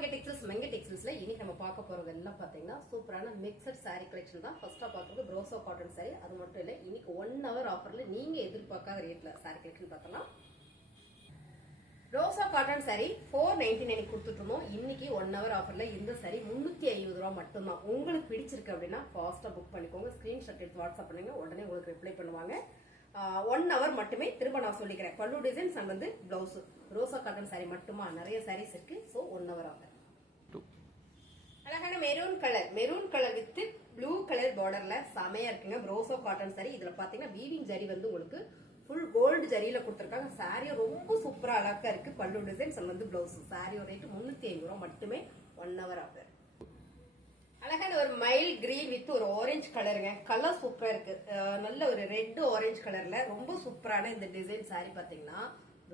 மங்க டெக்ஸ்டைல்ஸ்ல இன்னைக்கு நம்ம பார்க்க போறது எல்லாம் பாத்தீங்கன்னா சூப்பரான மிக்சட் saree கலெக்ஷன் தான். ஃபர்ஸ்டா பார்க்கறது ப்ரோசோ காட்டன் saree. அது மட்டும் இல்ல, இன்னைக்கு 1 hour ஆஃபர்ல நீங்க எதிர்பார்க்காத ரேட்ல saree கலெக்ஷன் பார்த்தலாம். ரோசா காட்டன் saree 499 கொடுத்துட்டு இருந்தோம். இன்னைக்கு 1 hour ஆஃபர்ல இந்த saree 350 ரூபாய் மட்டும்தான். உங்களுக்கு பிடிச்சிருக்கு அப்படின்னா ஃபாஸ்டா புக் பண்ணிக்கோங்க. ஸ்கிரீன்ஷாட் எடுத்து வாட்ஸ்அப் பண்ணுங்க, உடனே உங்களுக்கு ரிப்ளை பண்ணுவாங்க. 1 hour மட்டுமே. திரும்ப நான் சொல்லிக்கிறேன், பல்லு டிசைன்ஸ் அண்ட் வந்து பிளவுஸ். ரோசா காட்டன் saree மட்டுமா, நிறைய sarees இருக்கு. So 1 hour offer. அழகான maroon colour with blue colour பார்டர்ல செமையா இருக்குங்க. Rosa cotton saree. இதுல பாத்தீங்கன்னா வீவிங் ஜரி வந்து உங்களுக்கு ஃபுல் கோல்டு ஜரியில கொடுத்திருக்காங்க. சாரி ரொம்ப சூப்பரா அழகா இருக்கு. பல்லு டிசைன்ஸ் அண்ட் வந்து பிளவுஸ். சாரியோட ரேட் 350 ரூபாய் மட்டுமே. 1 hour ஆஃபர். அழகான ஒரு மைல் கிரீன் வித் ஒரு ஆரஞ்சு கலருங்க. கலர் சூப்பரா இருக்கு. நல்ல ஒரு ரெட் ஆரஞ்சு கலர்ல ரொம்ப சூப்பரான இந்த டிசைன் saree பாத்தீங்கன்னா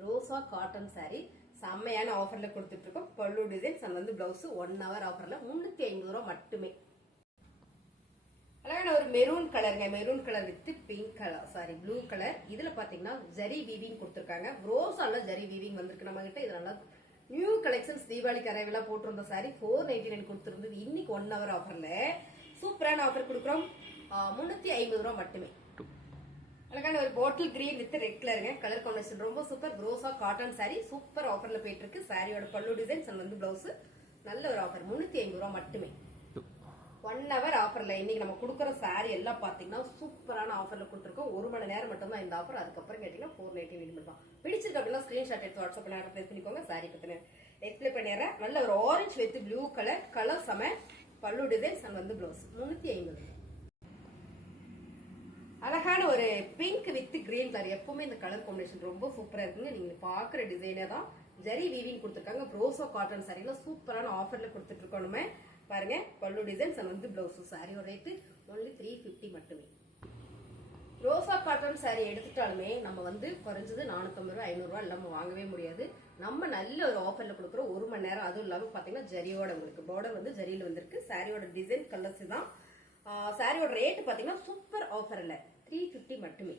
ரோசா காட்டன் saree செம்மையான ஆஃபர்ல கொடுத்துட்டு இருக்கோம். பல்லு டிசைன்ஸ் அண்ட் வந்து பிளவுஸ். 1 hour ஆஃபர்ல 350 ரூபாய் மட்டுமே. அழகான ஒரு மெரூன் கலருங்க. Maroon colour with pink colour, sorry blue colour. இதுல பாத்தீங்கன்னா ஜரி வீவிங் கொடுத்திருக்காங்க. ரோஸால ஜரி வீவிங் வந்திருக்கு நம்ம கிட்ட. இதனால நியூ கலெக்ஷன்ஸ் தீபாவளிக்கு அரைவெல்லாம் போட்டிருந்த சாரி 499 கொடுத்திருந்தது. இன்னைக்கு 1 hour ஆஃபர்ல சூப்பரான ஆஃபர் கொடுக்குறோம். 350 ரூபாய் மட்டுமே. அழகான ஒரு பாட்டில் கிரீன் வித் ரெட் கலருங்க. கலர் காம்பினேஷன் ரொம்ப சூப்பர். ரோசா காட்டன் saree சூப்பர் ஆஃபர்ல போயிட்டு இருக்கு. சாரியோட பல்லு டிசைன்ஸ் அண்ட் வந்து பிளவுஸ். நல்ல ஒரு ஆஃபர். 350 ரூபாய் மட்டுமே. 1 hour ஆஃபர்ல இன்னைக்கு நம்ம கொடுக்குற saree எல்லாம் பாத்தீங்கன்னா சூப்பரான ஆஃபர்ல கொடுத்துருக்கோம். 1 மணி நேரம் மட்டும் தான் இந்த ஆஃபர். அதுக்கப்புறம் கேட்டீங்கன்னா 499 மட்டும் தான். பிடிச்சிருக்கு அப்படின்னா ஸ்கிரீன்ஷாட் எடுத்து வாட்ஸ்அப் பண்ண ரிப்ளை பண்ணிக்கோங்க. saree பத்தின ரிப்ளை பண்ணிடுறேன். நல்ல ஒரு ஆரஞ்சு வித் ப்ளூ கலர் செம. பல்லு டிசைன்ஸ் அண்ட் வந்து பிளவுஸ். 350. அழகான ஒரு பிங்க் வித் கிரீன் கலர். எப்பவுமே இந்த கலர் காம்பினேஷன் ரொம்ப சூப்பரா இருக்குங்க. நீங்க பாக்குற டிசைனே தான் ஜரி வீவிங் கொடுத்திருக்காங்க. ப்ரோசோ காட்டன் சாரில சூப்பரான ஆஃபர்ல கொடுத்துட்டு இருக்கோம். பாருங்க, பல்லு டிசைன்ஸ் அண்ட் வந்து பிளவுஸ். சாரியோட ரேட் only 350 மட்டுமே. ரோசா காட்டன் சாரி எடுத்துட்டாலுமே நம்ம வந்து குறைஞ்சது 450 ரூபாய் 500 ரூபாய் இல்லாம வாங்கவே முடியாது. நம்ம நல்ல ஒரு ஆஃபர்ல கொடுக்குறோம். 1 மணி நேரம். அதுவும் இல்லாம பாத்தீங்கன்னா ஜரியோட உங்களுக்கு பார்டர் வந்து ஜரியில வந்திருக்கு. சாரியோட டிசைன் கலர்ஸ் தான். சாரியோட ரேட் பாத்தீங்கன்னா சூப்பர் ஆஃபர்ல 350 மட்டுமே.